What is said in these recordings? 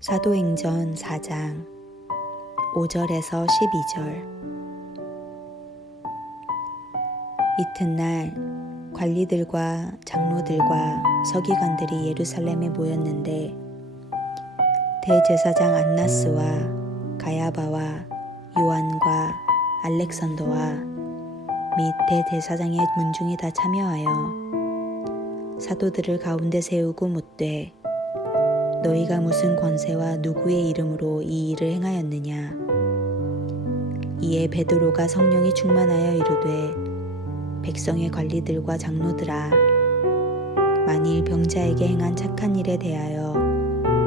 사도행전 4장 5절에서 12절. 이튿날 관리들과 장로들과 서기관들이 예루살렘에 모였는데 대제사장 안나스와 가야바와 요한과 알렉산더와 및 대제사장의 문중이 다 참여하여 사도들을 가운데 세우고 묻되 너희가 무슨 권세와 누구의 이름으로 이 일을 행하였느냐? 이에 베드로가 성령이 충만하여 이르되 백성의 관리들과 장로들아, 만일 병자에게 행한 착한 일에 대하여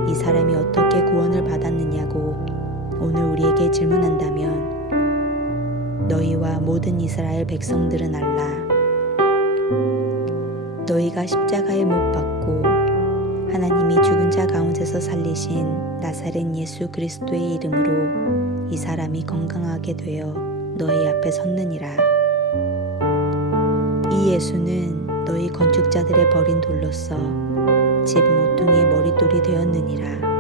이 사람이 어떻게 구원을 받았느냐고 오늘 우리에게 질문한다면 너희와 모든 이스라엘 백성들은 알라. 너희가 십자가에 못 박고 하나님이 죽은 자 가운데서 살리신 나사렛 예수 그리스도의 이름으로 이 사람이 건강하게 되어 너희 앞에 섰느니라. 이 예수는 너희 건축자들의 버린 돌로서 집 모퉁이의 머릿돌이 되었느니라.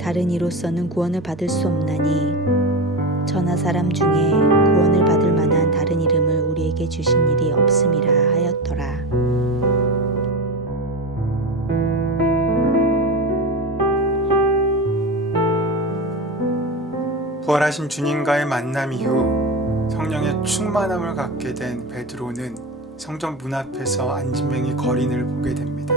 다른 이로서는 구원을 받을 수 없나니 천하 사람 중에 구원을 받을 만한 다른 이름을 우리에게 주신 일이 없음이라 하였더라. 부활하신 주님과의 만남 이후 성령의 충만함을 갖게 된 베드로는 성전 문 앞에서 안진뱅이 거린을 보게 됩니다.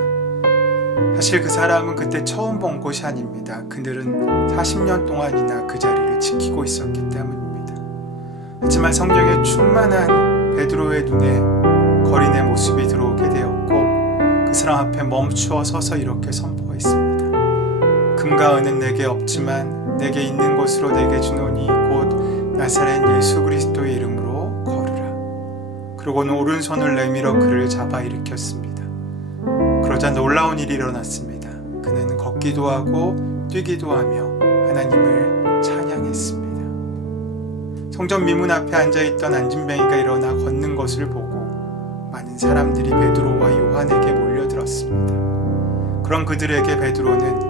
사실 그 사람은 그때 처음 본 것이 아닙니다. 그들은 40년 동안이나 그 자리를 지키고 있었기 때문입니다. 하지만 성령의 충만한 베드로의 눈에 거린의 모습이 들어오게 되었고 그 사람 앞에 멈추어 서서 이렇게 선포했습니다. 금과 은은 내게 없지만 내게 있는 것으로 내게 주노니 곧 나사렛 예수 그리스도의 이름으로 걸으라. 그러고는 오른손을 내밀어 그를 잡아 일으켰습니다. 그러자 놀라운 일이 일어났습니다. 그는 걷기도 하고 뛰기도 하며 하나님을 찬양했습니다. 성전 미문 앞에 앉아있던 안진뱅이가 일어나 걷는 것을 보고 많은 사람들이 베드로와 요한에게 몰려들었습니다. 그런 그들에게 베드로는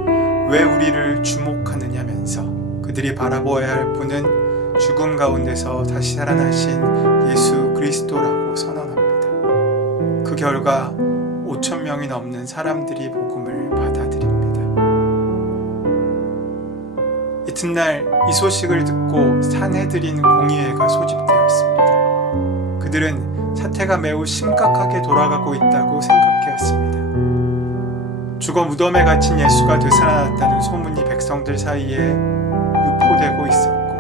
왜 우리를 주목하느냐면서 그들이 바라보아야 할 분은 죽음 가운데서 다시 살아나신 예수 그리스도라고 선언합니다. 그 결과 5,000명이 넘는 사람들이 복음을 받아들입니다. 이튿날 이 소식을 듣고 산헤드린 공의회가 소집되었습니다. 그들은 사태가 매우 심각하게 돌아가고 있다고 생각하였습니다. 죽어 무덤에 갇힌 예수가 되살아났다는 소문이 백성들 사이에 유포되고 있었고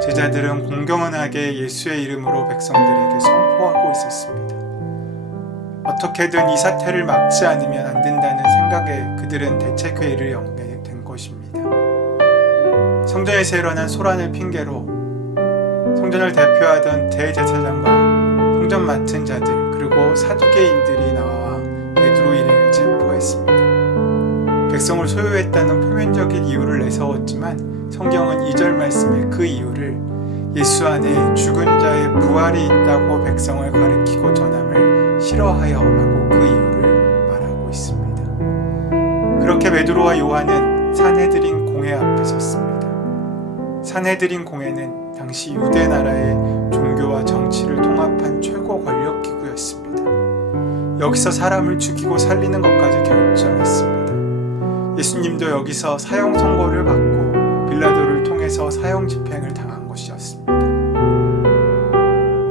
제자들은 공경연하게 예수의 이름으로 백성들에게 선포하고 있었습니다. 어떻게든 이 사태를 막지 않으면 안 된다는 생각에 그들은 대책회의를 열게 된 것입니다. 성전에서 일어난 소란을 핑계로 성전을 대표하던 대제사장과 성전 맡은 자들 그리고 사두개인들이 나와 베드로 일행을 체포했습니다. 백성을 소유했다는 표면적인 이유를 내세웠지만 성경은 2절 말씀에 그 이유를 예수 안에 죽은 자의 부활이 있다고 백성을 가리키고 전함을 싫어하여라고 그 이유를 말하고 있습니다. 그렇게 베드로와 요한은 산헤드린 공회 앞에 섰습니다. 산헤드린 공회는 당시 유대 나라의 종교와 정치를 통합한 최고 권력기구였습니다. 여기서 사람을 죽이고 살리는 것까지 결정했습니다. 예수님도 여기서 사형 선고를 받고 빌라도를 통해서 사형 집행을 당한 것이었습니다.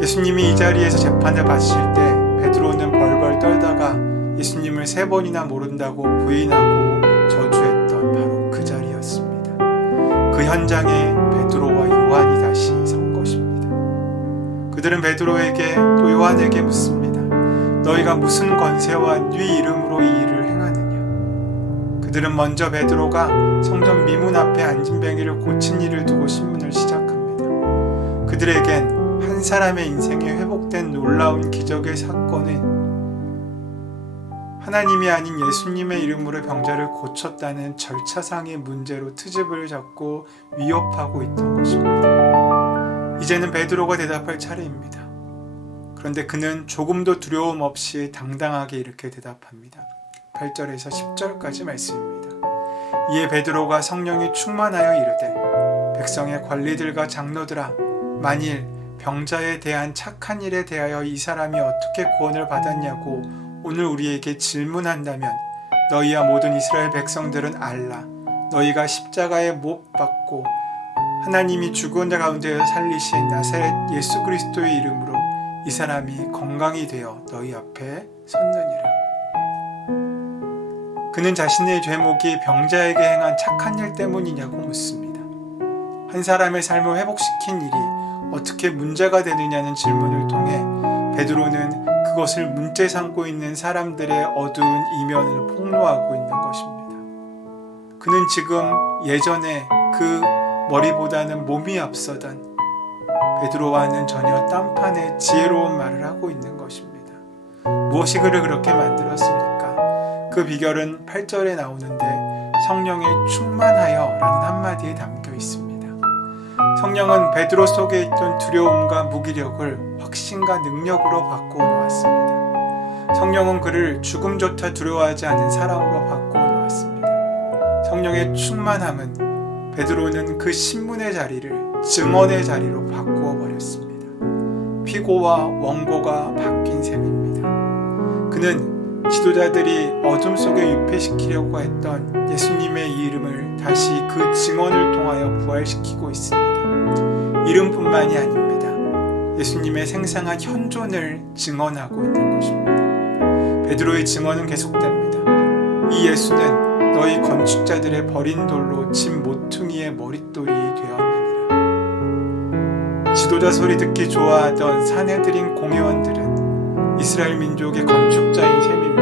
예수님이 이 자리에서 재판을 받으실 때 베드로는 벌벌 떨다가 예수님을 3번이나 모른다고 부인하고 저주했던 바로 그 자리였습니다. 그 현장에 베드로와 요한이 다시 선 것입니다. 그들은 베드로에게 또 요한에게 묻습니다. 너희가 무슨 권세와 네 이름으로 이 일을 행하느냐? 그들은 먼저 베드로가 성전 미문 앞에 안진뱅이를 고친 일을 두고 신문을 시작합니다. 그들에겐 한 사람의 인생에 회복된 놀라운 기적의 사건은 하나님이 아닌 예수님의 이름으로 병자를 고쳤다는 절차상의 문제로 트집을 잡고 위협하고 있던 것입니다. 이제는 베드로가 대답할 차례입니다. 그런데 그는 조금도 두려움 없이 당당하게 이렇게 대답합니다. 8절에서 10절까지 말씀입니다. 이에 베드로가 성령이 충만하여 이르되 백성의 관리들과 장로들아, 만일 병자에 대한 착한 일에 대하여 이 사람이 어떻게 구원을 받았냐고 오늘 우리에게 질문한다면 너희와 모든 이스라엘 백성들은 알라. 너희가 십자가에 못 박고 하나님이 죽은 자 가운데서 살리신 나사렛 예수 그리스도의 이름으로 이 사람이 건강이 되어 너희 앞에 섰느니라. 그는 자신의 죄목이 병자에게 행한 착한 일 때문이냐고 묻습니다. 한 사람의 삶을 회복시킨 일이 어떻게 문제가 되느냐는 질문을 통해 베드로는 그것을 문제 삼고 있는 사람들의 어두운 이면을 폭로하고 있는 것입니다. 그는 지금 예전에 그 머리보다는 몸이 앞서던 베드로와는 전혀 딴판의 지혜로운 말을 하고 있는 것입니다. 무엇이 그를 그렇게 만들었습니까? 그 비결은 8절에 나오는데 성령에 충만하여 라는 한마디에 담겨 있습니다. 성령은 베드로 속에 있던 두려움과 무기력을 확신과 능력으로 바꾸어 놓았습니다. 성령은 그를 죽음조차 두려워하지 않는 사람으로 바꾸어 놓았습니다. 성령의 충만함은 베드로는 그 신문의 자리를 증언의 자리로 바꾸어 버렸습니다. 피고와 원고가 바뀐 셈입니다. 그는 지도자들이 어둠 속에 유폐시키려고 했던 예수님의 이름을 다시 그 증언을 통하여 부활시키고 있습니다. 이름뿐만이 아닙니다. 예수님의 생생한 현존을 증언하고 있는 것입니다. 베드로의 증언은 계속됩니다. 이 예수는 너희 건축자들의 버린 돌로 집 모퉁이의 머릿돌이 되었느니라. 지도자 소리 듣기 좋아하던 산헤드린 공회원들은 이스라엘 민족의 건축자인 셈입니다.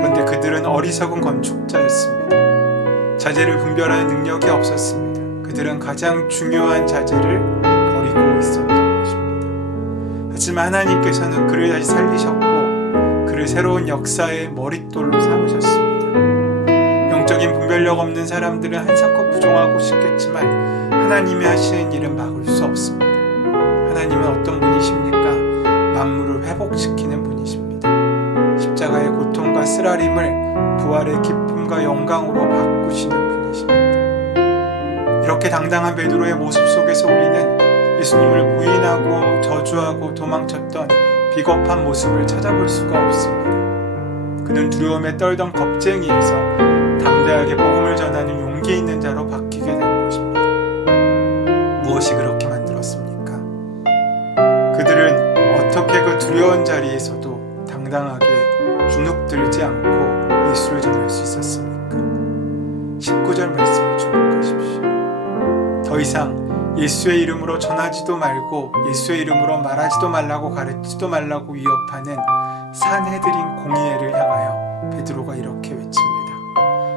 그런데 그들은 어리석은 건축자였습니다. 자재를 분별하는 능력이 없었습니다. 그들은 가장 중요한 자재를 버리고 있었던 것입니다. 하지만 하나님께서는 그를 다시 살리셨고 그를 새로운 역사의 머릿돌로 삼으셨습니다. 영적인 분별력 없는 사람들은 한사코 부정하고 싶겠지만 하나님이 하시는 일은 막을 수 없습니다. 하나님은 어떤 분이십니까? 만물을 회복시키는 분이십니다. 십자가의 고통과 쓰라림을 부활의 기쁨과 영광으로 바꾸시는 분이십니다. 이렇게 당당한 베드로의 모습 속에서 우리는 예수님을 부인하고 저주하고 도망쳤던 비겁한 모습을 찾아볼 수가 없습니다. 그는 두려움에 떨던 겁쟁이에서 담대하게 복음을 전하는 용기 있는 자로 바뀌게 된 것입니다. 무엇이 그렇게 만들었습니까? 그들은 어떻게 그 두려운 자리에서도 당당하게 주눅들지 않고 예수를 전할 수 있었습니까? 19절 말씀을 주목하십시오. 더 이상 예수의 이름으로 전하지도 말고 예수의 이름으로 말하지도 말라고 가르치지도 말라고 위협하는 산헤드린 공의회를 향하여 베드로가 이렇게 외칩니다.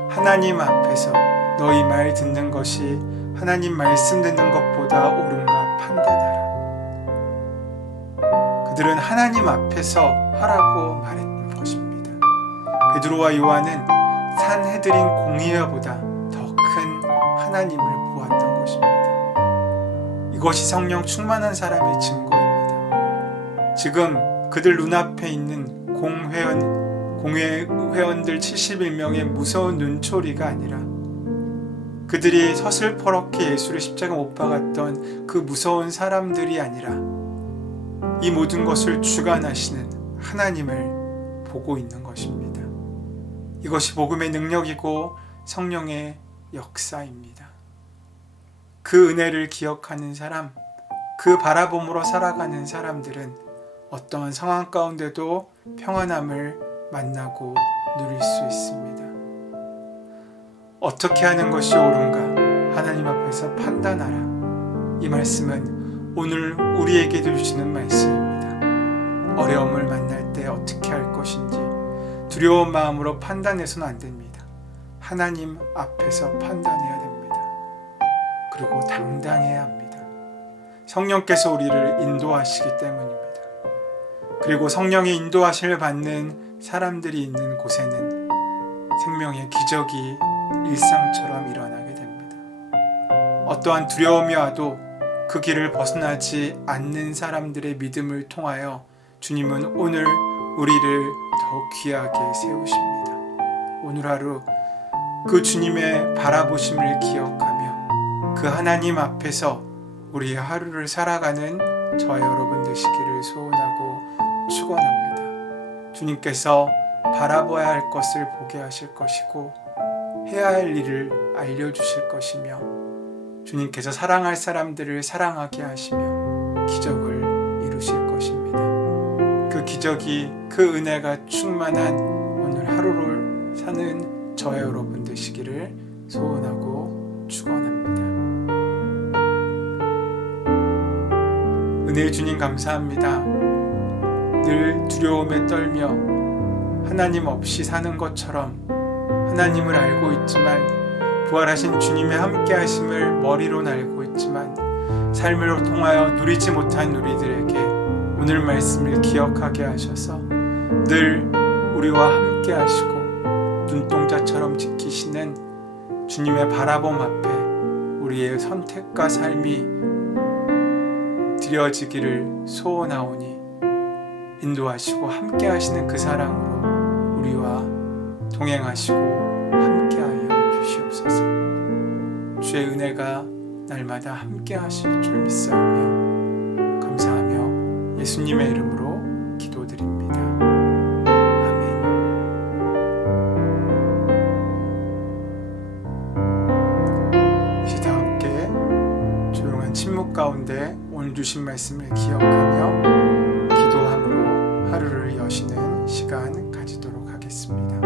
하나님 앞에서 너희 말 듣는 것이 하나님 말씀 듣는 것보다 옳은가 판단하라. 그들은 하나님 앞에서 하라고 말했던 것입니다. 베드로와 요한은 산헤드린 공의회보다 더 큰 하나님을 보았던 것입니다. 이것이 성령 충만한 사람의 증거입니다. 지금 그들 눈앞에 있는 공회 회원들 71명의 무서운 눈초리가 아니라 그들이 서슬퍼렇게 예수를 십자가 못 박았던 그 무서운 사람들이 아니라 이 모든 것을 주관하시는 하나님을 보고 있는 것입니다. 이것이 복음의 능력이고 성령의 역사입니다. 그 은혜를 기억하는 사람, 그 바라봄으로 살아가는 사람들은 어떠한 상황 가운데도 평안함을 만나고 누릴 수 있습니다. 어떻게 하는 것이 옳은가 하나님 앞에서 판단하라. 이 말씀은 오늘 우리에게도 주시는 말씀입니다. 어려움을 만날 때 어떻게 할 것인지 두려운 마음으로 판단해서는 안 됩니다. 하나님 앞에서 판단해야 됩니다. 그리고 당당해야 합니다. 성령께서 우리를 인도하시기 때문입니다. 그리고 성령의 인도하심을 받는 사람들이 있는 곳에는 생명의 기적이 일상처럼 일어나게 됩니다. 어떠한 두려움이 와도 그 길을 벗어나지 않는 사람들의 믿음을 통하여 주님은 오늘 우리를 더 귀하게 세우십니다. 오늘 하루 그 주님의 바라보심을 기억하며 그 하나님 앞에서 우리의 하루를 살아가는 저와 여러분 되시기를 소원하고 축원합니다. 주님께서 바라봐야 할 것을 보게 하실 것이고 해야 할 일을 알려주실 것이며 주님께서 사랑할 사람들을 사랑하게 하시며 기적을 이루실 것입니다. 그 기적이, 그 은혜가 충만한 오늘 하루를 사는 저와 여러분 되시기를 소원하고 축원합니다. 은혜의 주님 감사합니다. 늘 두려움에 떨며 하나님 없이 사는 것처럼 하나님을 알고 있지만 부활하신 주님의 함께하심을 머리로 알고 있지만 삶을 통하여 누리지 못한 우리들에게 오늘 말씀을 기억하게 하셔서 늘 우리와 함께하시고 눈동자처럼 지키시는 주님의 바라봄 앞에 우리의 선택과 삶이 드려지기를 소원하오니 인도하시고 함께하시는 그 사랑으로 우리와 동행하시고 함께하여 주시옵소서. 주의 은혜가 날마다 함께하실 줄 믿사오며 감사하며 예수님의 이름으로 기도드립니다. 아멘. 이제 다 함께 조용한 침묵 가운데 오늘 주신 말씀을 기억하며 기도함으로 하루를 여시는 시간 가지도록 하겠습니다.